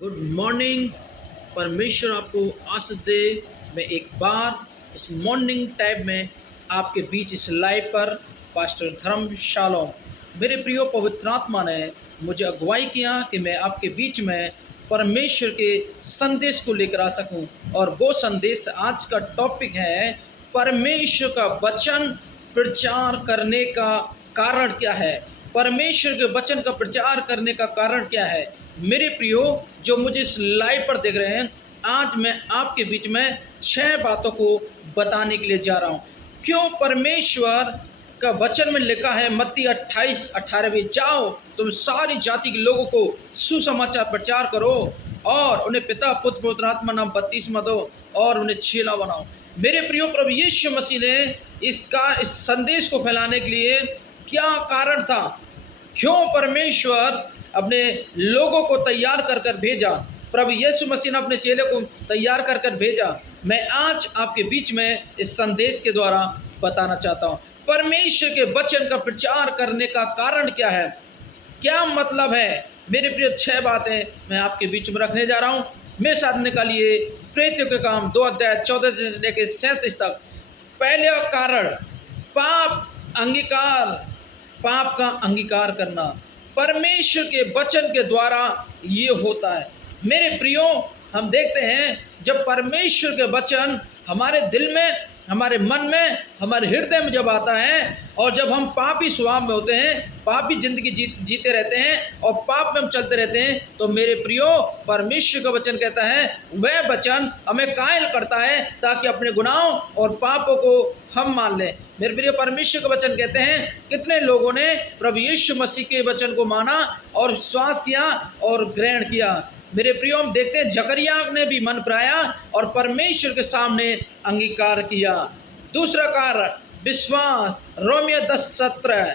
Good morning. परमेश्वर आपको आशीष दे। मैं एक बार इस मॉर्निंग टाइम में आपके बीच इस लाइव पर पास्टर धर्मशाला, मेरे प्रियो पवित्र आत्मा ने मुझे अगुवाई किया कि मैं आपके बीच में परमेश्वर के संदेश को लेकर आ सकूं। और वो संदेश आज का टॉपिक है, परमेश्वर का वचन प्रचार करने का कारण क्या है। परमेश्वर के वचन का प्रचार करने का कारण क्या है। मेरे प्रियो जो मुझे इस लाइव पर देख रहे हैं, आज मैं आपके बीच में 6 बातों को बताने के लिए जा रहा हूँ। क्यों परमेश्वर का वचन में लिखा है मत्ती 28:18 में, जाओ तुम सारी जाति के लोगों को सुसमाचार प्रचार करो और उन्हें पिता पुत्र पवित्र आत्मा नाम बपतिस्मा दो और उन्हें चेला बनाओ। मेरे प्रियो प्रभु यीशु मसीह ने इस संदेश को फैलाने के लिए क्या कारण था, क्यों परमेश्वर अपने लोगों को तैयार कर कर भेजा, प्रभु यीशु मसीह ने अपने चेले को तैयार कर कर भेजा, मैं आज आपके बीच में इस संदेश के द्वारा बताना चाहता हूँ। परमेश्वर के वचन का प्रचार करने का कारण क्या है, क्या मतलब है। मेरे प्रिय 6 बातें मैं आपके बीच में रखने जा रहा हूँ। मेरे साथ निकालिए प्रेरितों के काम 2 अध्याय 14 से लेकर 37 तक। पहला कारण, पाप अंगीकार, पाप का अंगीकार करना परमेश्वर के वचन के द्वारा ये होता है। मेरे प्रियो हम देखते हैं जब परमेश्वर के वचन हमारे दिल में, हमारे मन में, हमारे हृदय में जब आता है और जब हम पापी स्वभाव में होते हैं, पापी जिंदगी जीते रहते हैं और पाप में हम चलते रहते हैं, तो मेरे प्रियो परमेश्वर का वचन कहता है वह वचन हमें कायल करता है ताकि अपने गुनाहों और पापों को हम मान लें। मेरे प्रिय परमेश्वर का वचन कहते हैं कितने लोगों ने प्रभु यीशु मसीह के वचन को माना और विश्वास किया और ग्रहण किया। मेरे प्रियो हम देखते हैं जकरिया ने भी मन फिराया और परमेश्वर के सामने अंगीकार किया। दूसरा कारण विश्वास, रोमियो 10:17,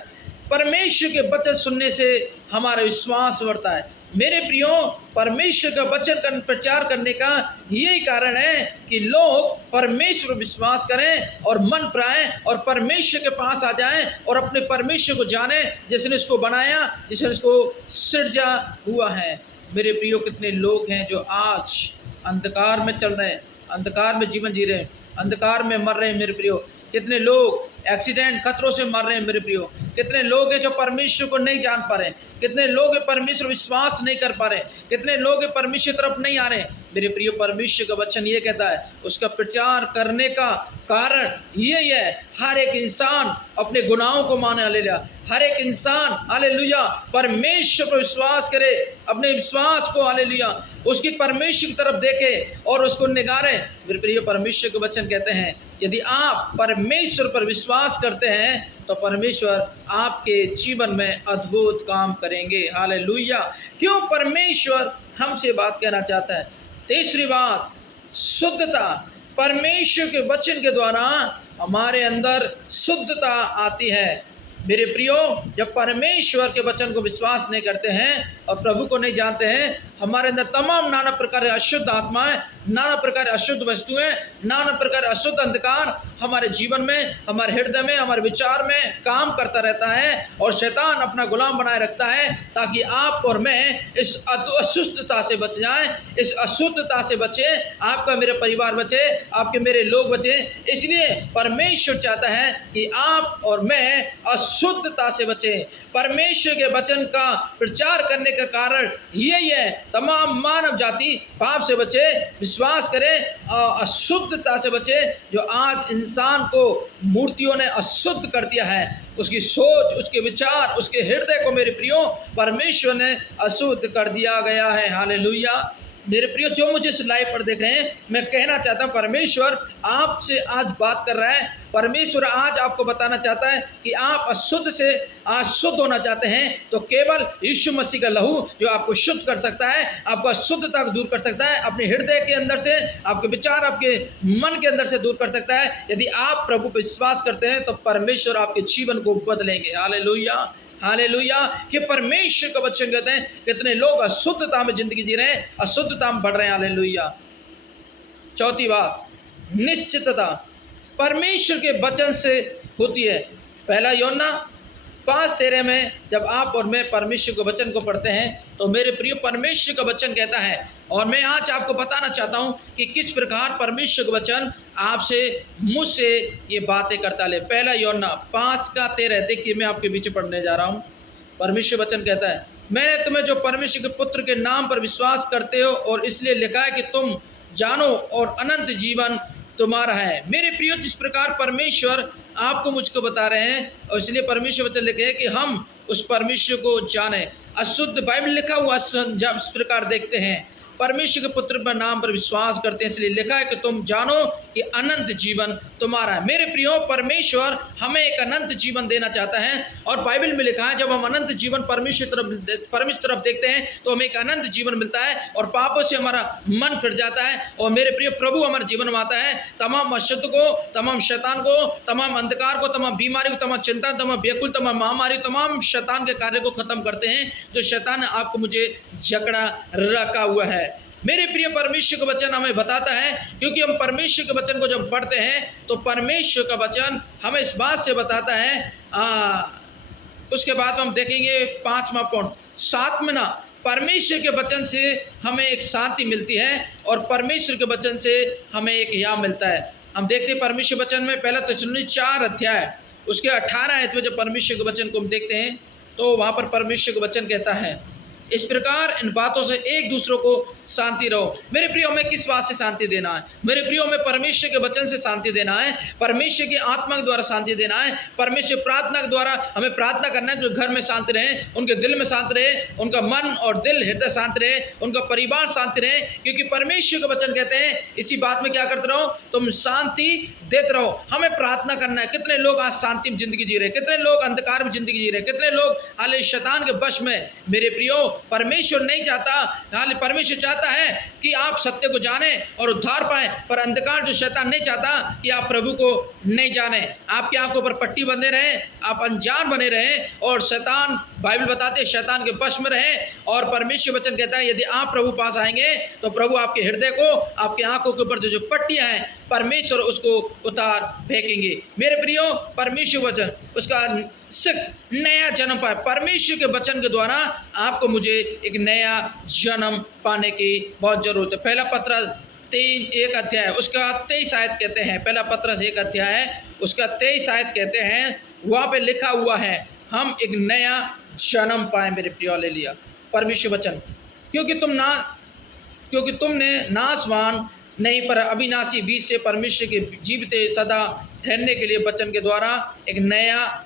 परमेश्वर के वचन सुनने से हमारा विश्वास बढ़ता है। मेरे प्रियो परमेश्वर का वचन का प्रचार करने का यही कारण है कि लोग परमेश्वर पर विश्वास करें और मन फिराएं और परमेश्वर के पास आ जाएं और अपने परमेश्वर को जाने जिसने इसको बनाया, जिसने इसको सृजा हुआ है। मेरे प्रियो कितने लोग हैं जो आज अंधकार में चल रहे हैं, अंधकार में जीवन जी रहे हैं, अंधकार में मर रहे हैं। मेरे प्रियो कितने लोग एक्सीडेंट खतरों से मर रहे हैं। मेरे प्रियो कितने लोग हैं जो परमेश्वर को नहीं जान पा रहे, कितने लोग परमेश्वर विश्वास नहीं कर पा रहे, कितने लोग परमेश्वर तरफ नहीं आ रहे। मेरे प्रियो परमेश्वर का वचन ये कहता है उसका प्रचार करने का कारण यही है, हर एक इंसान अपने गुनाहों को माने, हालेलुया। हर एक इंसान हालेलुया परमेश्वर पर विश्वास करे, अपने विश्वास को हालेलुया उसकी परमेश्वर की तरफ देखे और उसको निगारे। मेरे प्रिय परमेश्वर के वचन कहते हैं यदि आप परमेश्वर पर विश्वास करते हैं तो परमेश्वर आपके जीवन में अद्भुत काम करेंगे, हालेलुया। क्यों परमेश्वर हमसे बात कहना चाहता है। तीसरी बात, शुद्धता। परमेश्वर के वचन के द्वारा हमारे अंदर शुद्धता आती है। मेरे प्रियो जब परमेश्वर के वचन को विश्वास नहीं करते हैं और प्रभु को नहीं जानते हैं, हमारे अंदर तमाम नाना प्रकार के अशुद्ध आत्माएं, नाना प्रकार अशुद्ध वस्तुएं, नाना प्रकार अशुद्ध अंधकार हमारे जीवन में, हमारे हृदय में, हमारे विचार में काम करता रहता है और शैतान अपना गुलाम बनाए रखता है ताकि आप और मैं इस अशुद्धता से बच जाएं, इस अशुद्धता से बचे, आपका मेरा परिवार बचे, आपके मेरे लोग बचे। इसलिए परमेश्वर चाहता है कि आप और मैं अशुद्धता से बचें। परमेश्वर के वचन का प्रचार करने का कारण यही है तमाम मानव जाति पाप से बचे, विश्वास करें और अशुद्धता से बचे। जो आज इंसान को मूर्तियों ने अशुद्ध कर दिया है, उसकी सोच, उसके विचार, उसके हृदय को मेरे प्रियो परमेश्वर ने अशुद्ध कर दिया गया है, हालेलुया। मेरे प्रियो जो मुझे इस लाइव पर देख रहे हैं, मैं कहना चाहता हूँ परमेश्वर आपसे आज बात कर रहा है। परमेश्वर आज आपको बताना चाहता है कि आप अशुद्ध से आज शुद्ध होना चाहते हैं तो केवल यीशु मसीह का लहू जो आपको शुद्ध कर सकता है, आपको अशुद्धता को दूर कर सकता है, अपने हृदय के अंदर से, आपके विचार, आपके मन के अंदर से दूर कर सकता है। यदि आप प्रभु पर विश्वास करते हैं तो परमेश्वर आपके जीवन को बदलेंगे, हालेलुया, हालेलुया। कि परमेश्वर का वचन कहते हैं कितने लोग अशुद्धता में जिंदगी जी रहे हैं, अशुद्धता में बढ़ रहे हैं, हालेलुया। चौथी बात, निश्चितता परमेश्वर के वचन से होती है। पहला यूहन्ना 5:13 में जब आप और मैं परमेश्वर के वचन को पढ़ते हैं तो मेरे प्रिय परमेश्वर का वचन कहता है, और मैं आज आपको बताना चाहता हूं कि किस प्रकार परमेश्वर का वचन आपसे मुझसे ये बातें करता है। पहला यूहन्ना 5:13, देखिए मैं आपके बीच पढ़ने जा रहा हूं। परमेश्वर वचन कहता है, मैंने तुम्हें जो परमेश्वर के पुत्र के नाम पर विश्वास करते हो और इसलिए लिखा है कि तुम जानो और अनंत जीवन तुम्हारा है। मेरे प्रियो, जिस प्रकार परमेश्वर आपको मुझको बता रहे हैं, और इसलिए परमेश्वर वचन लिखे है कि हम उस परमेश्वर को जाने। अशुद्ध बाइबल लिखा हुआ जब इस प्रकार देखते हैं, परमेश्वर के पुत्र पर नाम पर विश्वास करते हैं, इसलिए लिखा है कि तुम जानो कि अनंत जीवन तुम्हारा है। मेरे प्रियो, परमेश्वर हमें एक अनंत जीवन देना चाहता है, और बाइबल में लिखा है जब हम अनंत जीवन परमेश्वर तरफ देखते हैं तो हमें एक अनंत जीवन मिलता है और पापों से हमारा मन फिर जाता है। और मेरे प्रियो, प्रभु हमारे जीवन में आता है, तमाम अशुद्ध को, तमाम शैतान को, तमाम अंधकार को, तमाम बीमारी को, तमाम चिंता, तमाम व्याकुल, तमाम महामारी, तमाम शैतान के कार्य को खत्म करते हैं जो शैतान ने आपको मुझे जकड़ा रखा हुआ है। मेरे प्रिय, परमेश्वर का वचन हमें बताता है, क्योंकि हम परमेश्वर के वचन को जब पढ़ते हैं तो परमेश्वर का वचन हमें इस बात से बताता है। उसके बाद हम देखेंगे 5वां पॉइंट, 7वां, परमेश्वर के वचन से हमें एक शांति मिलती है और परमेश्वर के वचन से हमें एक या मिलता है। हम देखते हैं परमेश्वर वचन में पहला थिस्सलुनीकि 4 अध्याय उसके 18 आयत में जब परमेश्वर के वचन को हम देखते हैं तो वहाँ पर परमेश्वर का वचन कहता है, इस प्रकार इन बातों से एक दूसरों को शांति रहो। मेरे प्रियो, हमें किस बात से शांति देना है? मेरे प्रियो, हमें परमेश्वर के वचन से शांति देना है, परमेश्वर की आत्मा के द्वारा शांति देना है, परमेश्वर प्रार्थना के द्वारा हमें प्रार्थना करना है। जो घर में शांति रहे, उनके दिल में शांति रहे, उनका मन और दिल हृदय शांति रहे, उनका परिवार शांति रहे, क्योंकि परमेश्वर के वचन कहते हैं इसी बात में क्या करते रहो, तुम शांति देते रहो। हमें प्रार्थना करना है। कितने लोग आज शांति में जिंदगी जी रहे, कितने लोग अंधकार में जिंदगी जी रहे, कितने लोग हाल शैतान के वश में। मेरे प्रियो, परमेश्वर नहीं चाहता, हाल परमेश्वर चाहता है कि आप सत्य को जाने और उद्धार पाएं, पर अंधकार जो शैतान नहीं चाहता कि आप प्रभु को नहीं जाने। आपकी आंखों पर पट्टी बंधे रहे, आप अनजान बने रहे, और शैतान, बाइबल बताते हैं, शैतान के वश में रहे। और परमेश्वर वचन कहता है यदि आप प्रभु पास आएंगे तो प्रभु आपके हृदय को, आपकी आंखों के ऊपर जो पट्टियां हैं, परमेश्वर उसको उतार फेंकेंगे। मेरे प्रियो, परमेश्वर वचन उसका 6 नया जन्म पाए। परमेश्वर के वचन के द्वारा आपको मुझे एक नया जन्म पाने की बहुत जरूरत है। पहला पत्रस 1 अध्याय उसका 23 आयत कहते हैं, पहला पत्रस 1 अध्याय है उसका 23 आयत कहते हैं, वहाँ पे लिखा हुआ है हम एक नया जन्म पाए। मेरे प्रियो, हालेलुया। परमेश्वर वचन, क्योंकि तुमने नाशवान नहीं पर अविनाशी बीज से परमेश्वर के जीवते सदा ठहरने के लिए वचन के द्वारा एक नया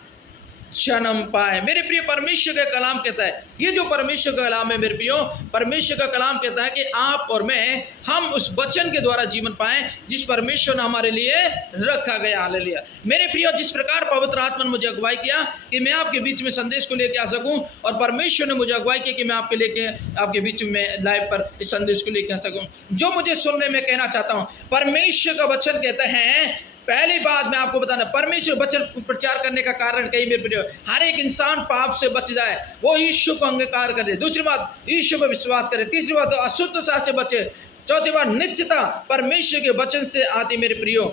जन्म पाए। मेरे प्रिय, परमेश्वर का कलाम कहता है, ये जो परमेश्वर का कलाम है मेरे प्रियो, परमेश्वर का कलाम कहता है कि आप और मैं, हम उस वचन के द्वारा जीवन पाएं जिस परमेश्वर ने हमारे लिए रखा गया। हालेलुया। मेरे प्रियो, जिस प्रकार पवित्र आत्मा ने मुझे अगुवाई किया कि मैं आपके बीच में संदेश को लेकर आ सकूं, और परमेश्वर ने मुझे अगुवाई की कि मैं आपके बीच में लाइव पर इस संदेश को लेकर आ सकूं, जो मुझे सुनने में कहना चाहता हूं, परमेश्वर का वचन कहते हैं। पहली बात मैं आपको बताना, परमेश्वर वचन प्रचार करने का कारण कहीं मेरे प्रिय, हर एक इंसान पाप से बच जाए, वो यीशु को अंगीकार करे। दूसरी बात, यीशु पर विश्वास करे। तीसरी बात, अशुद्धता से बचे। चौथी बात, निश्चितता परमेश्वर के वचन से आती। मेरे प्रियो,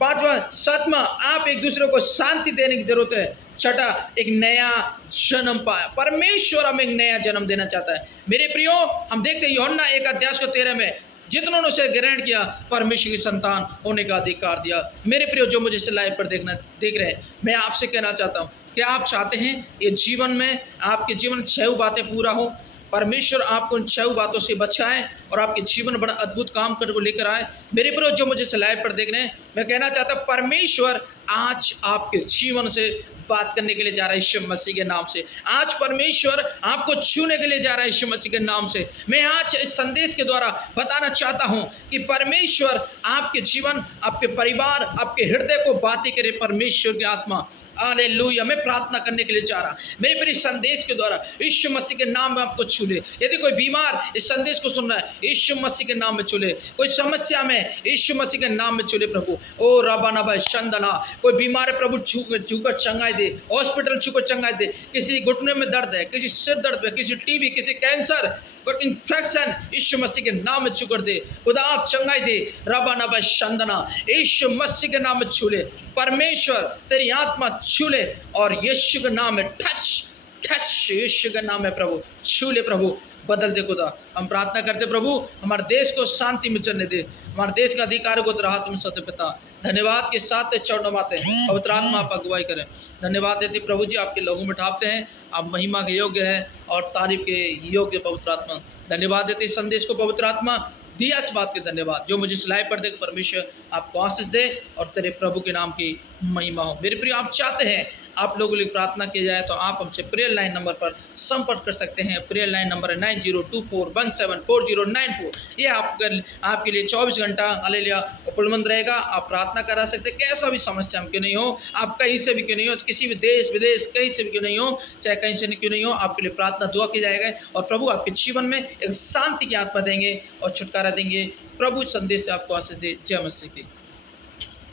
5वां, 7वां, आप एक दूसरे को शांति देने की जरूरत है। छठा, एक नया जन्म पाए। परमेश्वर हमें एक नया जन्म देना चाहता है। मेरे प्रियो, हम देखते हैं यूहन्ना 1 अध्याय 13 में, जितनों ने उसे ग्रहण किया परमेश्वर की संतान होने का अधिकार दिया। मेरे प्रियो, जो मुझे इस लाइव पर देख रहे हैं, मैं आपसे कहना चाहता हूँ कि आप चाहते हैं ये जीवन में आपके जीवन 6 बातें पूरा हो, परमेश्वर आपको उन 6 बातों से बचाए और आपके जीवन बड़ा अद्भुत काम कर को लेकर आए। मेरे प्रियो, जो मुझे इस लाइव पर देख रहे हैं, मैं कहना चाहता हूँ परमेश्वर आज आपके जीवन से बात करने के लिए जा रहा है यीशु मसीह के नाम से। आज परमेश्वर आपको छूने के लिए जा रहा है यीशु मसीह के नाम से। मैं आज इस संदेश के द्वारा बताना चाहता हूं कि परमेश्वर आपके जीवन, आपके परिवार, आपके हृदय को बातें करे। परमेश्वर की आत्मा, हालेलुया, मैं प्रार्थना करने के लिए जा रहा। मेरे प्रिय, संदेश के द्वारा यीशु मसीह के नाम में आपको छू ले। यदि कोई बीमार इस संदेश को सुन रहा है, यीशु मसीह के नाम में छू ले। कोई समस्या में, यीशु मसीह के नाम में छू ले प्रभु। ओ रबाना भाई शंदना, कोई बीमार है प्रभु, छूकर चंगाई दे। हॉस्पिटल छूकर चंगाई दे। किसी घुटने में दर्द है, किसी सिर दर्द है, किसी टीबी, किसी कैंसर, और इन्फेक्शन यीशु मसीह के नाम में छू कर दे। खुदा आप चंगाई दे, रबा नबा शंदना यीशु मसीह के नाम में छू ले। परमेश्वर तेरी आत्मा छू ले और यीशु के नाम में टच टच, यीशु के नाम में प्रभु छू ले, प्रभु बदल दे खुदा। हम प्रार्थना करते प्रभु हमारे देश को शांति में चलने दे, हमारे देश के अधिकारों को राहत में सत्य पिता। धन्यवाद के साथ चरणों माते हैं, पवित्र आत्मा आप अगुवाई करें। धन्यवाद देते प्रभु जी, आपके लोगों में ठापते हैं, आप महिमा के योग्य है और तारीफ के योग्य पवित्र आत्मा। धन्यवाद देते इस संदेश को पवित्र आत्मा दिया इस बात के धन्यवाद, जो मुझे इस लाइव पर देख परमेश्वर आपको आशीष दे और तेरे प्रभु के नाम की महिमा हो। मेरे प्रिय, आप चाहते हैं आप लोगों के लिए प्रार्थना की जाए तो आप हमसे प्रेयर लाइन नंबर पर संपर्क कर सकते हैं। प्रेयर लाइन नंबर है 9024174094। ये आपके लिए 24 घंटा हालेलुया उपलब्ध रहेगा। आप प्रार्थना करा सकते हैं, कैसा भी समस्या हम क्यों नहीं हो, आप कहीं से भी क्यों नहीं हो, किसी भी देश विदेश कहीं से भी क्यों नहीं हो, चाहे कहीं से क्यों नहीं हो, आपके लिए प्रार्थना दुआ की जाएगा और प्रभु आपके जीवन में एक शांति की आत्मा देंगे और छुटकारा देंगे। प्रभु संदेश से आपको आशीष दे। जय मसीह की।